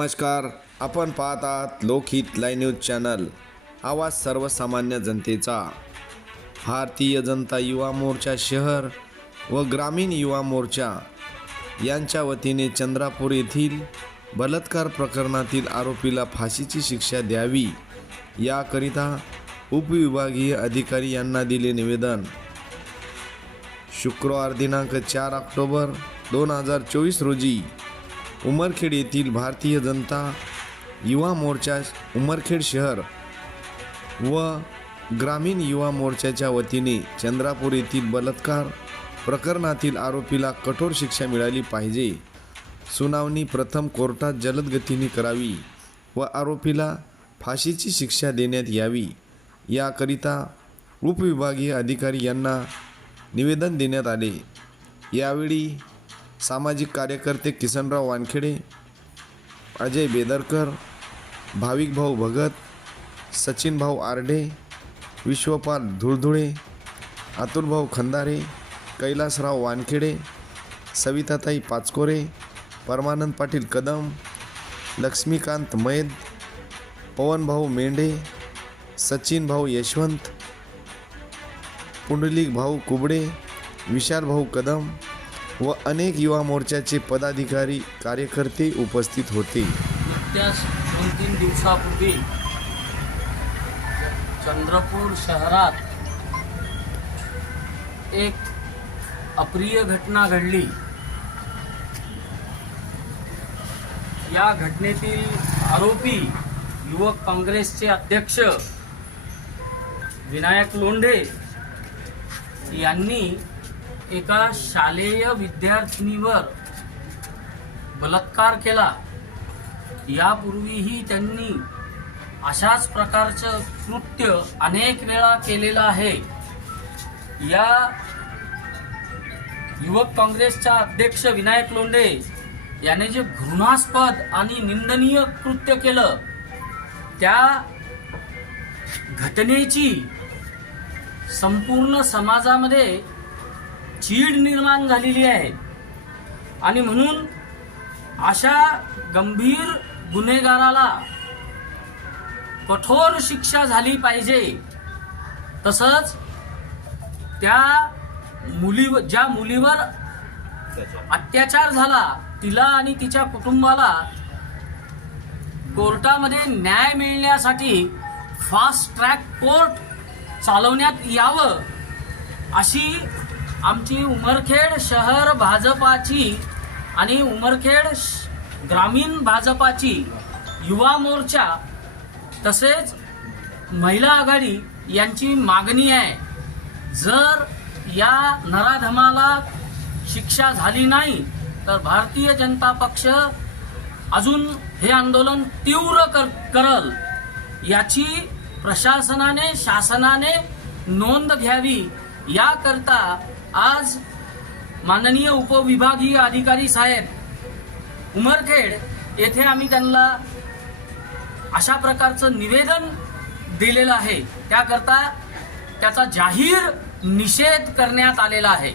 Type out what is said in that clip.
नमस्कार. आपण पाहत आहात लोकहित लाय न्यूज चॅनल. आवाज सर्वसामान्य जनतेचा. भारतीय जनता युवा मोर्चा शहर व ग्रामीण युवा मोर्चा यांच्या वतीने चंद्रापूर येथील बलात्कार प्रकरणातील आरोपीला फाशीची शिक्षा द्यावी याकरिता उपविभागीय अधिकारी यांना दिले निवेदन. शुक्रवार दिनांक चार ऑक्टोबर दोन हजार चोवीस रोजी उमरखेड येथील भारतीय जनता युवा मोर्चा उमरखेड शहर व ग्रामीण युवा मोर्चाच्या वतीने चंद्रापूर येथील बलात्कार प्रकरणातील आरोपीला कठोर शिक्षा मिळाली पाहिजे. सुनावणी प्रथम कोर्टात जलद गतीने करावी व आरोपीला फाशीची शिक्षा देण्यात यावी. याकरिता उपविभागीय अधिकारी यांना निवेदन देण्यात आले. यावेळी सामाजिक कार्यकर्ते किसनराव वानखेडे अजय बेदरकर भाविक भाऊ भगत सचिन भाऊ आरडे विश्वपाल धुळधुळे अतुलभाऊ खंदारे कैलासराव वानखेडे सविताताई पाचकोरे परमानंद पाटील कदम लक्ष्मीकांत मैद पवनभाऊ मेंढे सचिन भाऊ यशवंत पुंडलिक भाऊ कुबडे विशाल भाऊ कदम व अनेक युवा मोर्चाचे पदाधिकारी कार्यकर्ते उपस्थित होते. नुकत्याच दोन तीन दिवसापूर्वी चंद्रपूर शहरात एक अप्रिय घटना घडली. या घटनेतील आरोपी युवक काँग्रेसचे अध्यक्ष विनायक लोंढे यांनी एका शालेय विद्यार्थिनीवर बलात्कार केला. यापूर्वीही त्यांनी अशाच प्रकारचं कृत्य अनेक वेळा केलेलं आहे. या युवक काँग्रेसच्या अध्यक्ष विनायक लोंढे याने जे घृणास्पद आणि निंदनीय कृत्य केलं त्या घटनेची संपूर्ण समाजामध्ये चीड निर्माण झालेली आहे. आणि म्हणून अशा गंभीर गुन्हेगाराला कठोर शिक्षा झाली पाहिजे. तसंच त्या मुली ज्या मुलीवर अत्याचार झाला तिला आणि तिच्या कुटुंबाला कोर्टामध्ये न्याय मिळण्यासाठी फास्ट ट्रॅक कोर्ट चालवण्यात यावं अशी आमची उमरखेड शहर भाजपाची आणि उमरखेड श- ग्रामीण भाजपाची युवा मोर्चा तसेच महिला आघाडी यांची मागणी आहे. जर या नराधमाला शिक्षा झाली नाही तर भारतीय जनता पक्ष अजून हे आंदोलन तीव्र कर करल. याची प्रशासनाने शासनाने नोंद घ्यावी. याकरता आज माननीय उपविभागीय अधिकारी साहेब उमरखेड येथे आम्ही त्यांना अशा प्रकारचं निवेदन दिलेलं आहे. त्याकरता त्याचा जाहीर निषेध करण्यात आलेला आहे.